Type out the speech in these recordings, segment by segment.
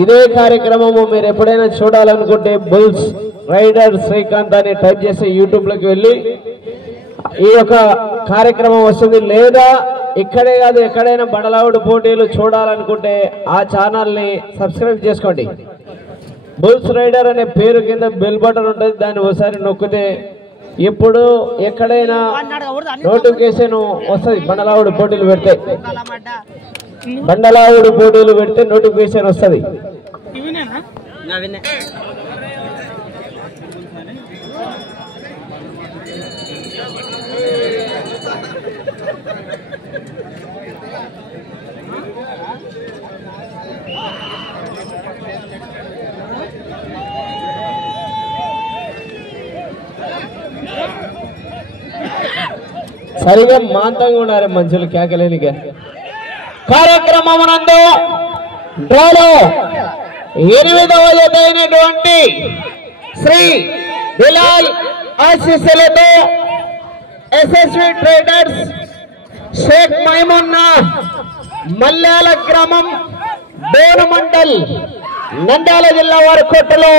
ఇదే కార్యక్రమము మీరు ఎప్పుడైనా చూడాలనుకుంటే బుల్స్ రైడర్ శ్రీకాంత్ అని టైప్ చేసి యూట్యూబ్లోకి వెళ్ళి ఈ యొక్క కార్యక్రమం వస్తుంది. లేదా ఇక్కడే కాదు ఎక్కడైనా బండలావుడు పోటీలు చూడాలనుకుంటే ఆ ఛానల్ని సబ్స్క్రైబ్ చేసుకోండి. బుల్స్ రైడర్ అనే పేరు కింద బెల్ బటన్ ఉంటుంది, దాన్ని ఒకసారి నొక్కితే ఇప్పుడు ఎక్కడైనా నోటిఫికేషన్ వస్తుంది. బండలావుడు పోటీలు పెడితే నోటిఫికేషన్ వస్తుంది. సరిగా మాంతంగా ఉన్నారు మనుషులు కేకలేనిగా. కార్యక్రమం నందు డ్రాలో 8వ జత అయినటువంటి శ్రీ బిలాల్ ఆశీస్సులతో ఎస్ఎస్వి ట్రేడర్స్ షేక్ మైమున్నా మల్యాల గ్రామం బోను మండల్ నంద్యాల జిల్లా వారి కోటలో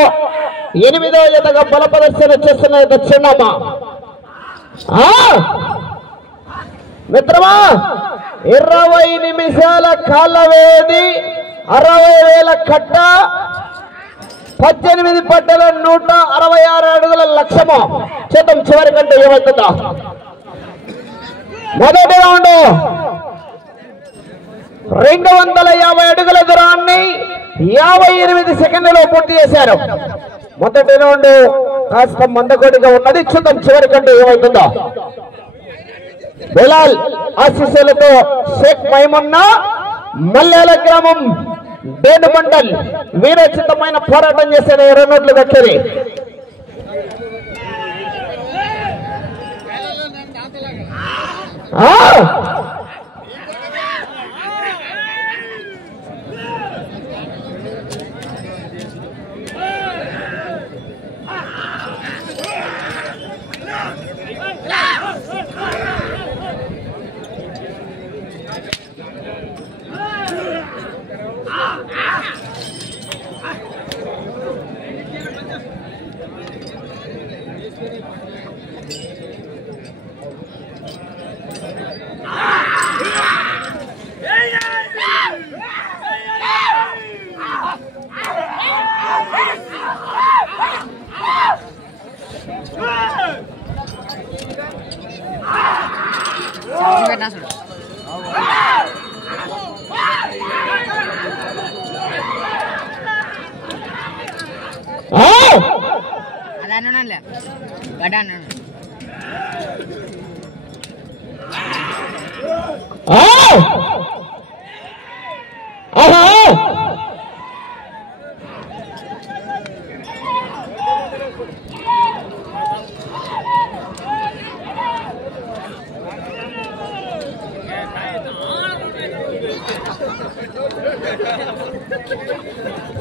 8వ జతగా బల ప్రదర్శన చేస్తున్న చిన్నమ్మ. మిత్రమా 20 నిమిషాల కాల వ్యవధి, 60,000 కట్ట, 18 పట్టల 166 అడుగుల లక్ష్యము. చేద్దాం చివరి కంటే ఏమవుతుందా. మొదటి రౌండ్ 250 అడుగుల దూరాన్ని 58 సెకండ్లలో పూర్తి చేశారు. మొదటి రౌండ్ కాస్త మందకొడిగా ఉన్నది. చూద్దాం చివరి కంటే ఏమవుతుందో. బిలాల్ ఆశీస్సులతో షేక్ మైమున్నా మల్యాల గ్రామం బేను మండల్ వీరోచితమైన పోరాటం చేసిన 2 నోట్లు దక్కింది.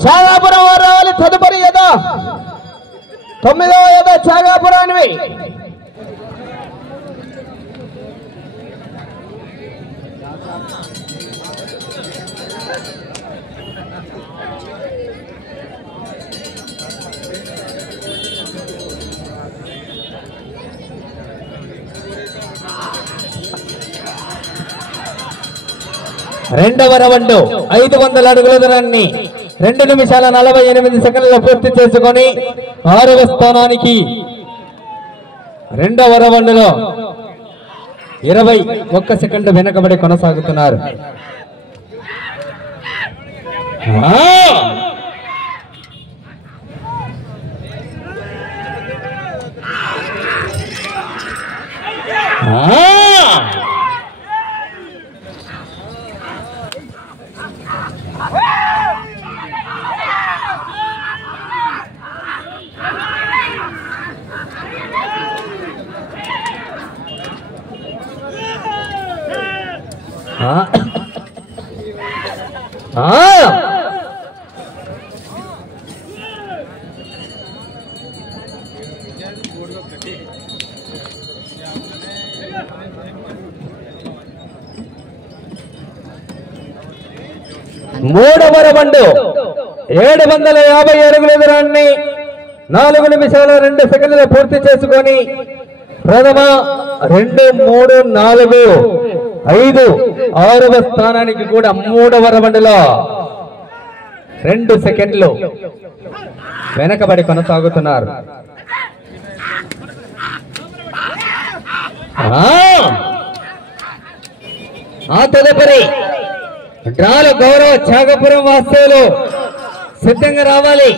చాగాపురం వారు రావాలి. తదుపరి యద 9వ యద చాగాపురానివి. రెండవ రౌండ్ 500 అడుగుల దూరాన్ని 2 నిమిషాల 48 సెకండ్లలో పూర్తి చేసుకొని 6వ స్థానానికి రెండవ రౌండ్లో 21 సెకండ్లు వెనకబడి కొనసాగుతున్నారు. మూడవ రౌండ్ 750 అడుగుల దూరాన్ని 4 నిమిషాల 2 సెకండ్లు పూర్తి చేసుకొని ప్రథమ 2, 3, 4, 5, 6వ స్థానానికి కూడా 3వ రౌండ్లో 2 సెకండ్లు వెనకబడి కొనసాగుతున్నారు. ఆ తదుపరి డ్రాలు గౌరవ త్యాగపురం వాస్తవులు సిద్ధంగా రావాలి.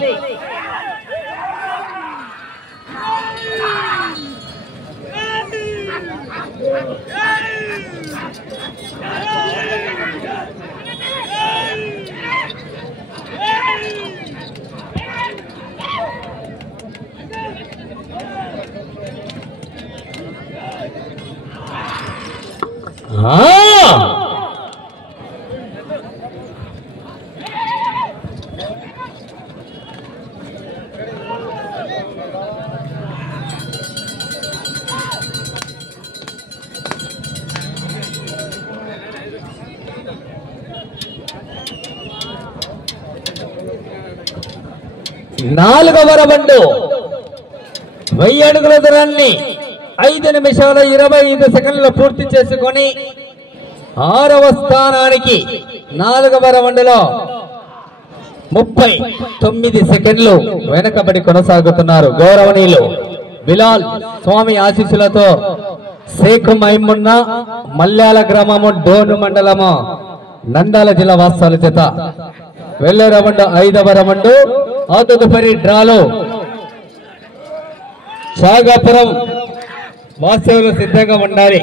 నాలుగవ రౌండ్ 1000 అడుగుల దూరాన్ని 5 నిమిషాల 25 సెకండ్లు పూర్తి చేసుకొని 6వ స్థానానికి 4వ రౌండ్లో 39 సెకండ్లు వెనకబడి కొనసాగుతున్నారు. గౌరవనీయులు బిలాల్ స్వామి ఆశీస్సులతో షేక్ మైమున్నా మల్యాల గ్రామము డోను మండలము నంద్యాల జిల్లా వాస్తవాల చేత వెళ్ళే రౌండ్ 5వ రౌండ్. ఆ తదుపరి డ్రాలో త్యాగపురం వాస్తవులు సిద్ధంగా ఉండాలి.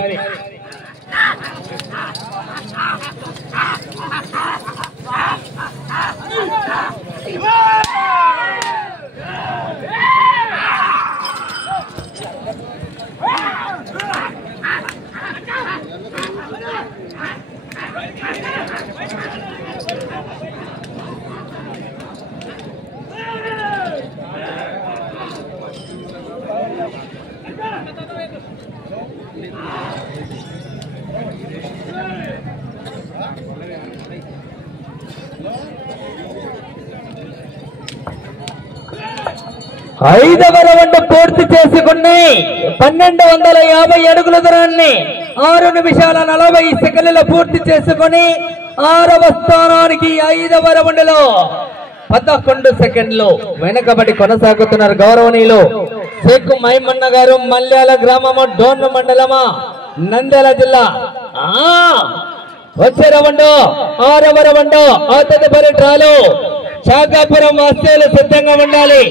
ఐదవ రౌండ్ పూర్తి చేసుకుని 1250 అడుగుల దూరాన్ని 6 నిమిషాల 40 సెకండ్లలో పూర్తి చేసుకుని 6వ స్థానానికి 5వ రౌండ్లో 11 సెకండ్లు వెనకబడి కొనసాగుతున్నారు. గౌరవనీయులు షేక్ మైమన్న గారు మల్యాల గ్రామము డోన్ మండలమా నంద్యాల జిల్లా. వచ్చే రౌండ్ 6వ రౌండ్. ఆ తదుపరి డ్రాలు త్యాగపురం వాస్తవులు సిద్ధంగా ఉండాలి.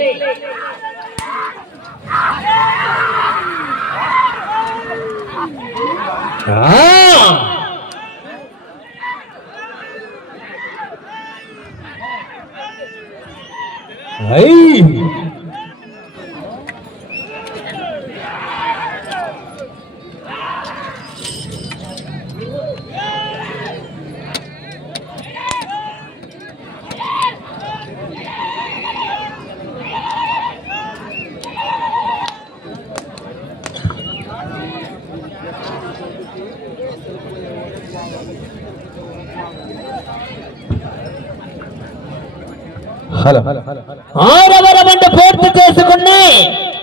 ఆరవ రౌండ్ పూర్తి చేసుకుని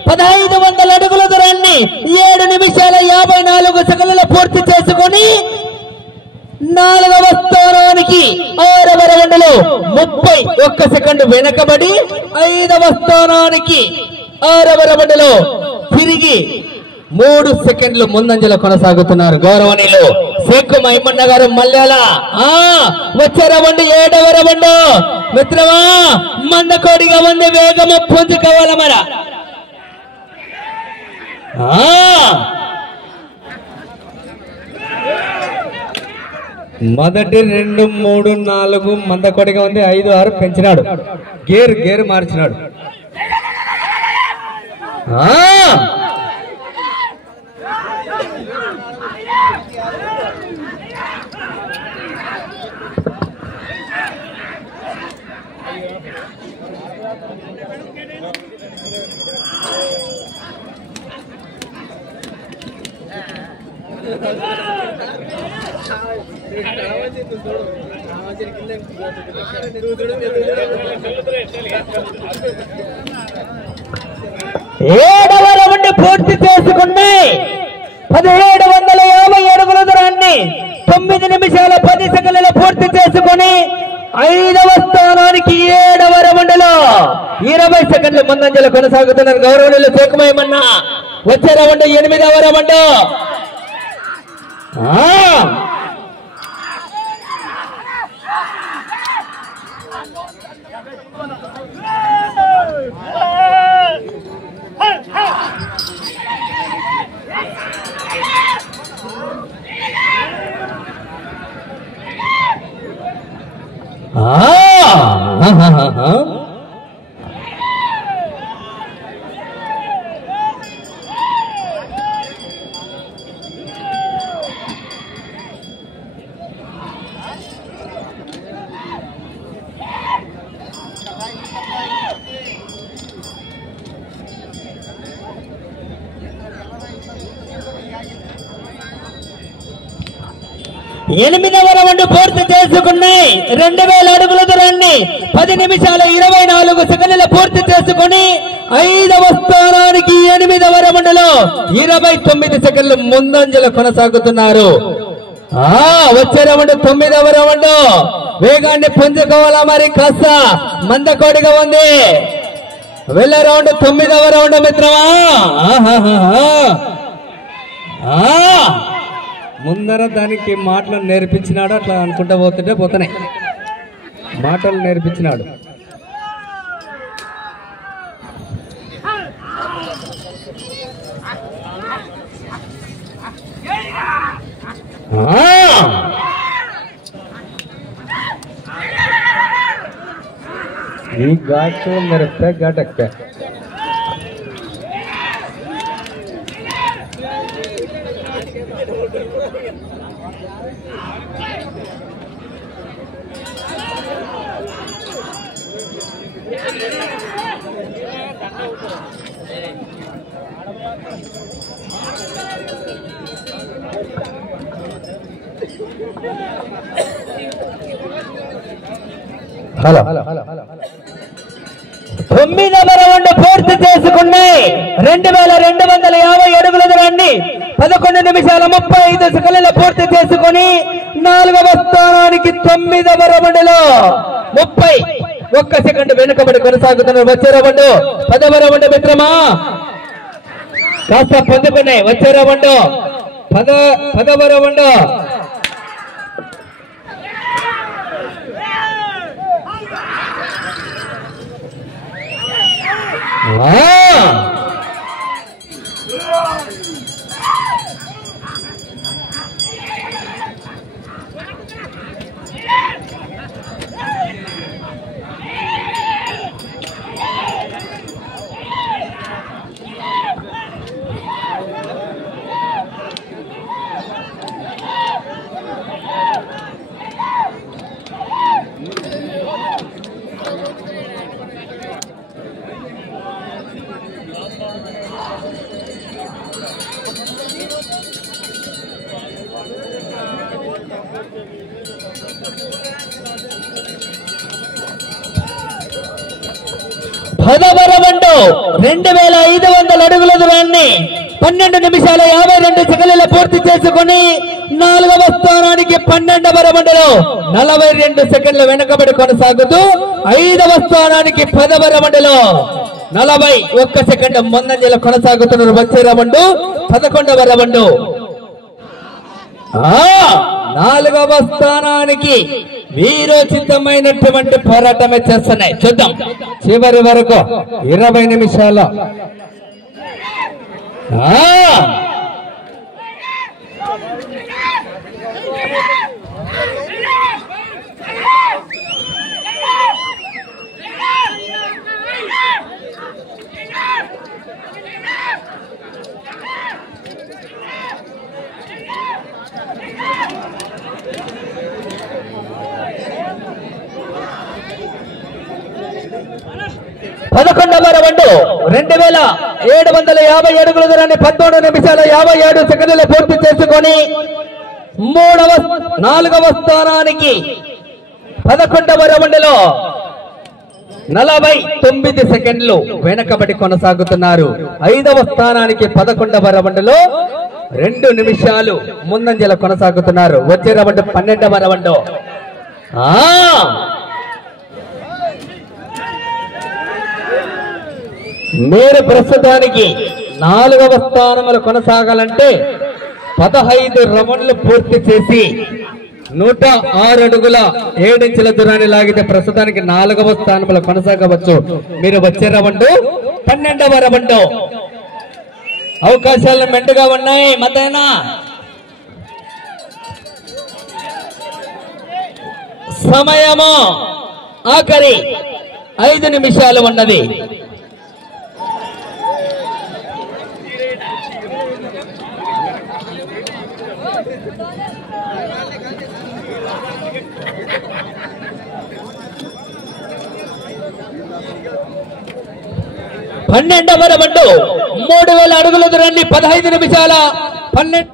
1500 అడుగుల దూరాన్ని 7 నిమిషాల 54 సెకండ్లు పూర్తి చేసుకుని 4వ స్థానానికి 6వ రౌండ్లో 31 సెకండ్ వెనకబడి 5వ స్థానానికి 6వ రౌండ్లో తిరిగి 3 సెకండ్లు ముందంజలో కొనసాగుతున్నారు. గౌరవనీయులు షేక్ మైమన్న గారు మల్యాల. వచ్చే రౌండ్ 7వ రౌండ్. మిత్రమా మందకోడిగా ఉంది, వేగము పుంజుకోవాలి. మన మొదటి 2, 3, 4 మందకోడిగా ఉంది. 5, 6 పెంచినాడు. గేరు మార్చినాడు. ఏడవ రౌండ్ పూర్తి చేసుకుని 1750 అడుగుల దూరాన్ని 9 నిమిషాల 10 సెకండ్లలో పూర్తి చేసుకుని 5వ స్థానానికి 7వ రౌండ్లో 20 సెకండ్ల ముందంజలో కొనసాగుతున్నారు గౌరవనీయులు చేకుమయ్యమన్న. వచ్చే రౌండ్ 8వ రౌండ్. ఎనిమిదవ రౌండ్ పూర్తి చేసుకున్నాయి 2000 అడుగుల దూరాన్ని 10 నిమిషాల 24 సెకండ్ల పూర్తి చేసుకుని 5వ స్థానానికి 8వ రౌండ్లో 29 సెకండ్లు ముందంజలో కొనసాగుతున్నారు. వచ్చే రౌండ్ 9వ రౌండ్. వేగాన్ని పుంజుకోవాలా మరి కాస్త మందకోడిగా ఉంది. వెళ్ళే రౌండ్ 9వ రౌండ్ మిత్రమా. ముందర దానికి మాటలు నేర్పించినాడు. అట్లా అనుకుంటా పోతున్నాయి మాటలు నేర్పించినాడు. ఈ ఘాటు మెరపే ఘాటెక్కే. హలో 9వ రౌండ్ పూర్తి చేసుకున్నాయి 2250 అడుగుల దూరాన్ని 11 నిమిషాల 35 సెకండ్ల పూర్తి చేసుకుని 4వ స్థానానికి 9వ రౌండ్లో 31 సెకండ్ వెనుకబడి కొనసాగుతున్నారు. వచ్చే రౌండ్ 10వ రౌండ్ మిత్రమా కాస్త పొందుకున్నాయి. వచ్చే రౌండ్ 10వ రౌండ్. పదవ రౌండ్ 2500 అడుగుల దూరాన్ని 12 నిమిషాల 52 సెకండ్ల పూర్తి చేసుకుని 4వ స్థానానికి 12వ రౌండ్లో 42 సెకండ్ల వెనుకబడి కొనసాగుతూ 5వ స్థానానికి 10వ రౌండ్లో 41 సెకండ్ ముందంజలో కొనసాగుతున్నారు. వచ్చే రౌండ్ 11వ రౌండ్. 4వ స్థానానికి వీరోచితమైనటువంటి పోరాటమే చేస్తున్నాయి. చూద్దాం చివరి వరకు 20 నిమిషాలు. పదకొండవ రౌండ్ 2750 అడుగుల దూరాన్ని 13 నిమిషాల 57 సెకండ్ల పూర్తి చేసుకొని 4వ స్థానానికి 11వ రౌండ్లో 49 సెకండ్లు వెనకబడి కొనసాగుతున్నారు. 5వ స్థానానికి 11వ రౌండ్లో 2 నిమిషాలు ముందంజల కొనసాగుతున్నారు. వచ్చే రౌండ్ 12వ రౌండ్. మీరు ప్రస్తుతానికి 4వ స్థానంలో కొనసాగాలంటే 15 రౌండ్లు పూర్తి చేసి 106 అడుగుల 7 ఇంచుల దూరాన్ని లాగితే ప్రస్తుతానికి 4వ స్థానంలో కొనసాగవచ్చు. మీరు వచ్చే రౌండ్ 12వ రౌండ్. అవకాశాలు మెండుగా ఉన్నాయి. మతైనా సమయము ఆఖరి 5 నిమిషాలు ఉన్నది. పన్నెండవ రౌండ్ 3000 అడుగుల దూరాన్ని 15 నిమిషాల 12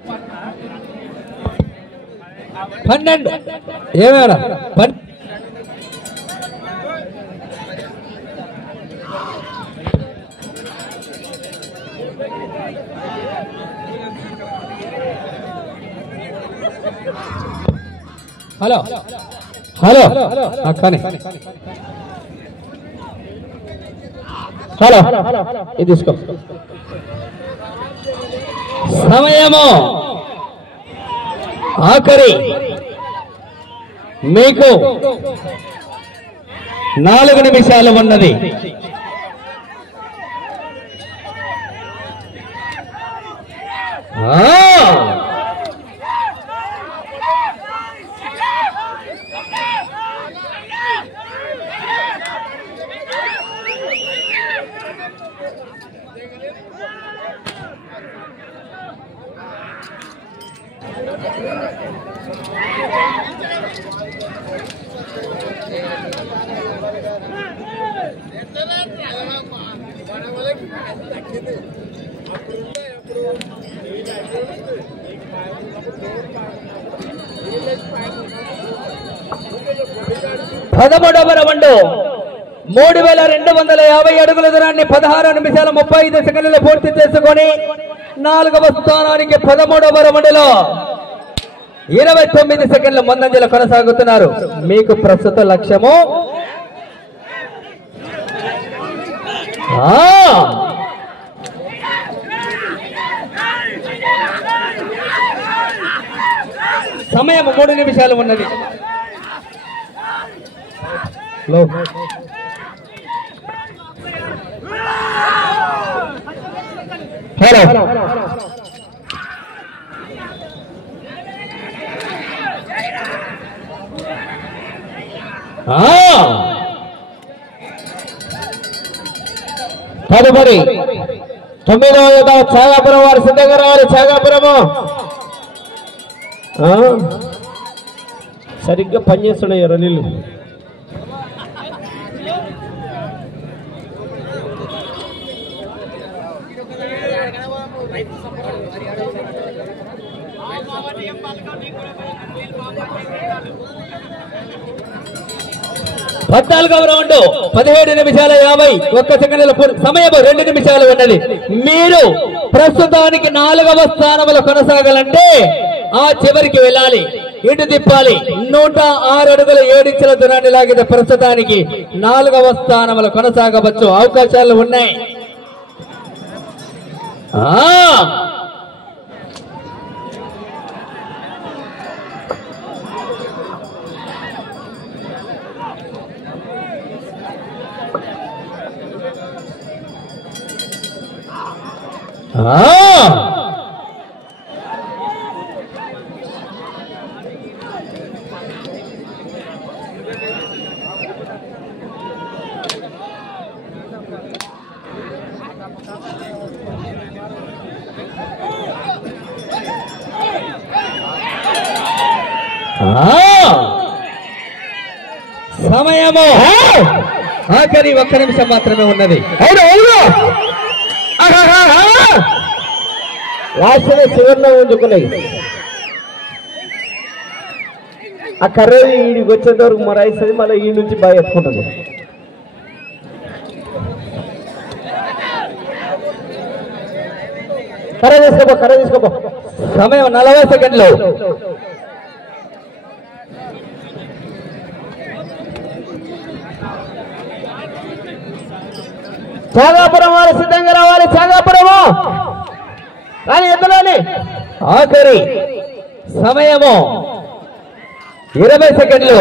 ఏమేడా హలో హలో కానీ హలో ఇది తీసుకో. సమయము ఆఖరి మీకు 4 నిమిషాలు ఉన్నది. పదమూడవ రౌండ్ 3250 అడుగుల దూరాన్ని 16 నిమిషాల 35 సెకండ్లలో పూర్తి చేసుకొని 4వ స్థానానికి 13వ రౌండ్లో 29 సెకండ్ల ముందంజలో కొనసాగుతున్నారు. మీకు ప్రస్తుత లక్ష్యము సమయం 3 నిమిషాలు ఉన్నది. హలో తదుపరి 9వ యుద్ధ ఛాగాపురం వారు సిద్ధంగా రావాలి. ఛాగాపురము సరిగ్గా పనిచేస్తున్నాయి నీళ్ళు. పద్నాలుగవ రౌండ్ 17 నిమిషాల 51 సెకండ్ల సమయం 2 నిమిషాలు ఉన్నది. మీరు ప్రస్తుతానికి 4వ స్థానంలో కొనసాగాలంటే ఆ చివరికి వెళ్ళాలి, ఇటు తిప్పాలి. 106 అడుగుల 7 ఇంచుల దూరాన్ని లాగితే ప్రస్తుతానికి 4వ స్థానంలో కొనసాగవచ్చు. అవకాశాలు ఉన్నాయి. సమయము ఆఖరి 1 నిమిషం మాత్రమే ఉన్నది. లాస్ట్ చివరిలో ఉంచుకున్నాయి. ఆ కర్ర ఈడికి వచ్చేంత వరకు మొరాయిస్తుంది, మళ్ళీ ఈ నుంచి బాగా ఎత్తుకుంటుంది. కర్ర తీసుకోపో. సమయం 40 సెకండ్లు. త్యాగాపురం వారు సిద్ధంగా రావాలి. త్యాగాపురము కానీ ఎందులోని ఆఖరి సమయము 20 సెకండ్లు.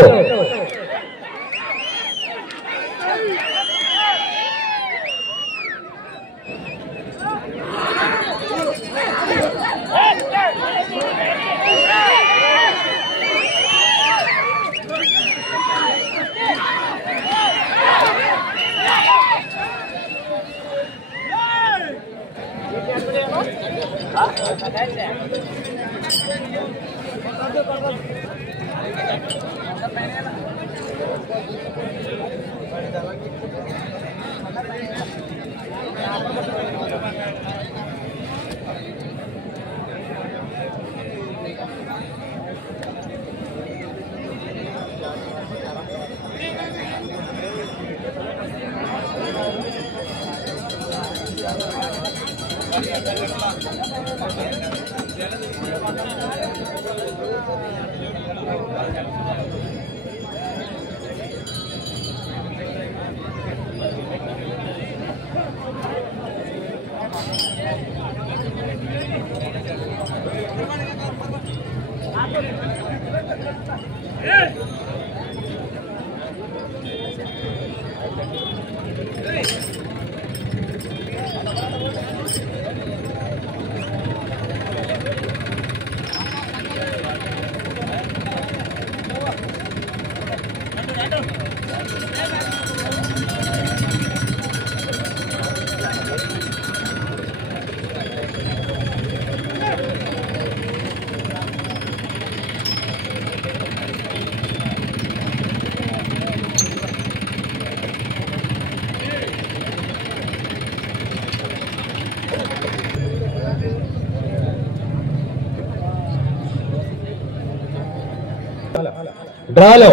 డ్రాలో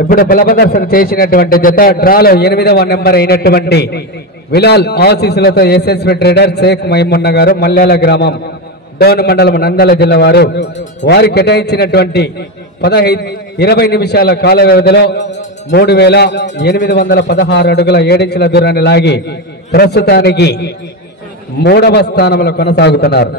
ఇప్పుడు బలప్రదర్శన చేసినటువంటి జత డ్రాలో 8వ నెంబర్ అయినటువంటి విలాల్ ఆశీస్సులతో ఎస్ఎస్వి ట్రేడర్ షేక్ మైమున్న గారు మల్యాల గ్రామం డోన్ మండలం నంద్యాల జిల్లా వారి కేటాయించినటువంటి 20 నిమిషాల కాల వ్యవధిలో 3816 అడుగుల 7 ఇంచుల దూరాన్ని లాగి ప్రస్తుతానికి 3వ స్థానంలో కొనసాగుతున్నారు.